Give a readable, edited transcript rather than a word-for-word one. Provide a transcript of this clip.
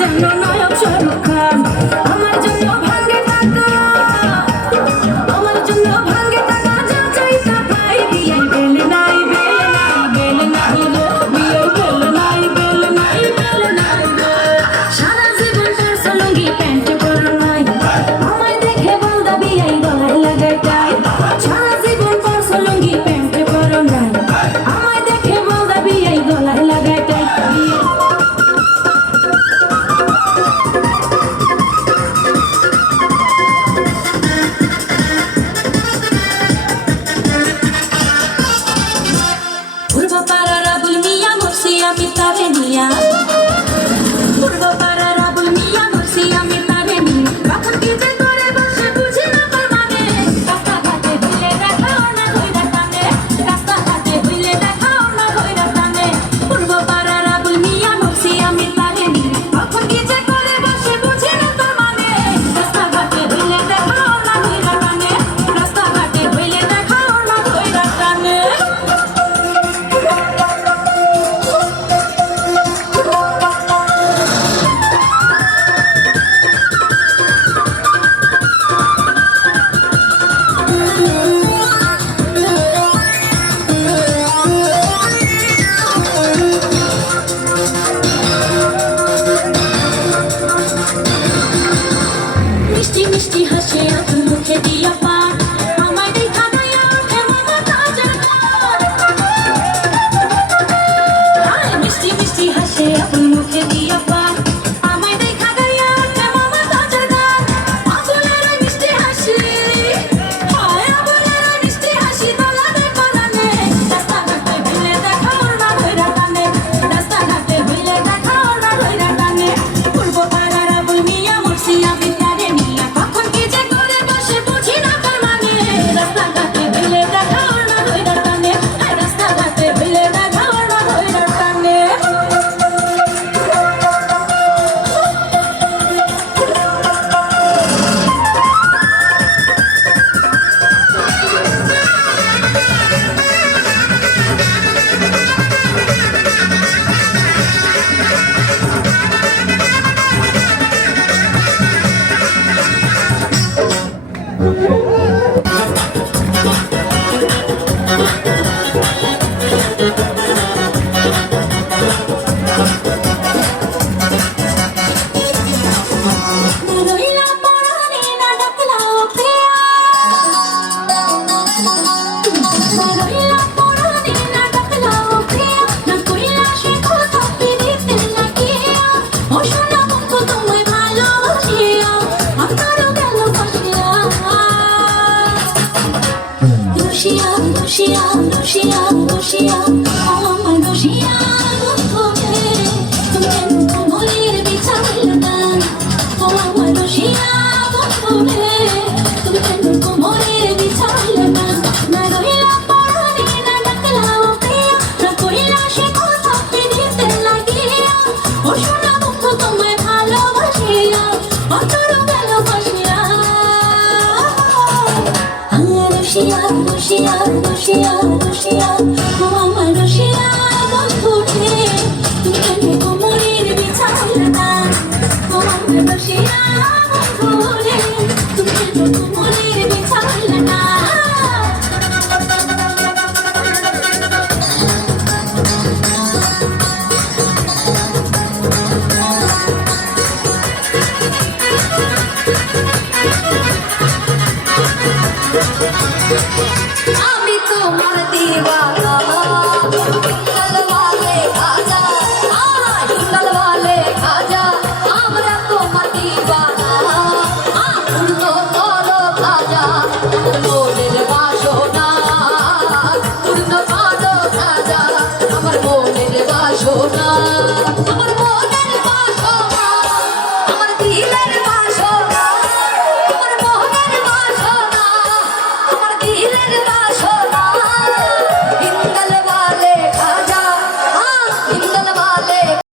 যেন নায়ক শাহরুখ খান। আমার জন্য ভাঙে টাকা, আমার জন্য ভাঙে টাকা, যা চাই তা পাই। বিয়াই বেল নাই, বেল নাই, বেল নাই রে, বিয়াই বেল নাই, বেল নাই, বেল নাই রে। সারা জীবন পরছো লুঙ্গি প্যান্ট পরো নাই, আমায় দেখে বলদা বিয়াই গলায় লাগাই টাই। সারা জীবন পরছো লুঙ্গি প্যান্ট পরো নাই, আমায় দেখে বলদা বিয়াই গলায় লাগাই টাই। পূর্ব পাড়ার আবুল মিয়া মরছি আমি তারে নিয়া, পূর্ব পাড়ার আবুল মিয়া মরছি আমি তারে নিয়া। কখন কি যে করে বসে বুঝি না তার মানে, রাস্তাঘাটে হইলে দেখাও না ধইরা টানে, রাস্তাঘাটে হইলে দেখাও না ধইরা টানে। পূর্ব পাড়ার আবুল মিয়া মরছি আমি তারে নিয়া। কখন কি যে করে বসে বুঝি না তার মানে, রাস্তাঘাটে হইলে দেখাও না ধইরা টানে, রাস্তাঘাটে হইলে দেখাও না ধইরা টানে। মিষ্টি মিষ্টি হাসে আতুল মুখে দিয়া পান, আমায় দেখা গায়া ওঠে মামা কাজের গান। আয় মিষ্টি মিষ্টি হাসে আতুল মুখে দিয়া পান, আমায় দেখা গায়া ওঠে মামা কাজের গান। আবুলের ওই মিষ্টি হাসি, হায় আবুলের ওই মিষ্টি হাসি দোলা দেখো নানে, রাস্তাঘাটে হইলে দেখাও না ধইরা টানে, রাস্তাঘাটে হইলে দেখাও না ধইরা টানে। পূর্ব পাড়ার আবুল মিয়া মরছি আমি তারে নিয়া। কখন কি যে করে বসে বুঝি না তার মানে, রাস্তাঘাটে হইলে দেখাও না ধইরা টানে, রাস্তাঘাটে হইলে দেখাও না ধইরা টানে। রইলা পরাণে না ডাকলাও প্রিয়া, রইলা পরাণে না ডাকলাও প্রিয়া, না কইলা সে কথা পিরিতে লাগিয়া। ও সোনা বন্ধু তোমায় ভালোবাসিয়া, আমারও গেল ফাঁসিয়া। দোষিয়া দোষিয়া দোষিয়া দোষিয়া, আমার দোষিয়া বন্ধু রে, তুমি কেন কোমলের বিছাইলে দান। ও আমার দোষিয়া বন্ধু রে, তুমি কেন কোমলের বিছাইলে দান। না রইলা পরাণে না ডাকলাও প্রিয়া, না কইলা সে কথা পিরিতে লাগিয়া। ও সোনা বন্ধু তোমায় ভালোবাসিয়া, আমারও গেল ফাঁসিয়া। দোষিয়া দোষিয়া দোষিয়া দোষিয়া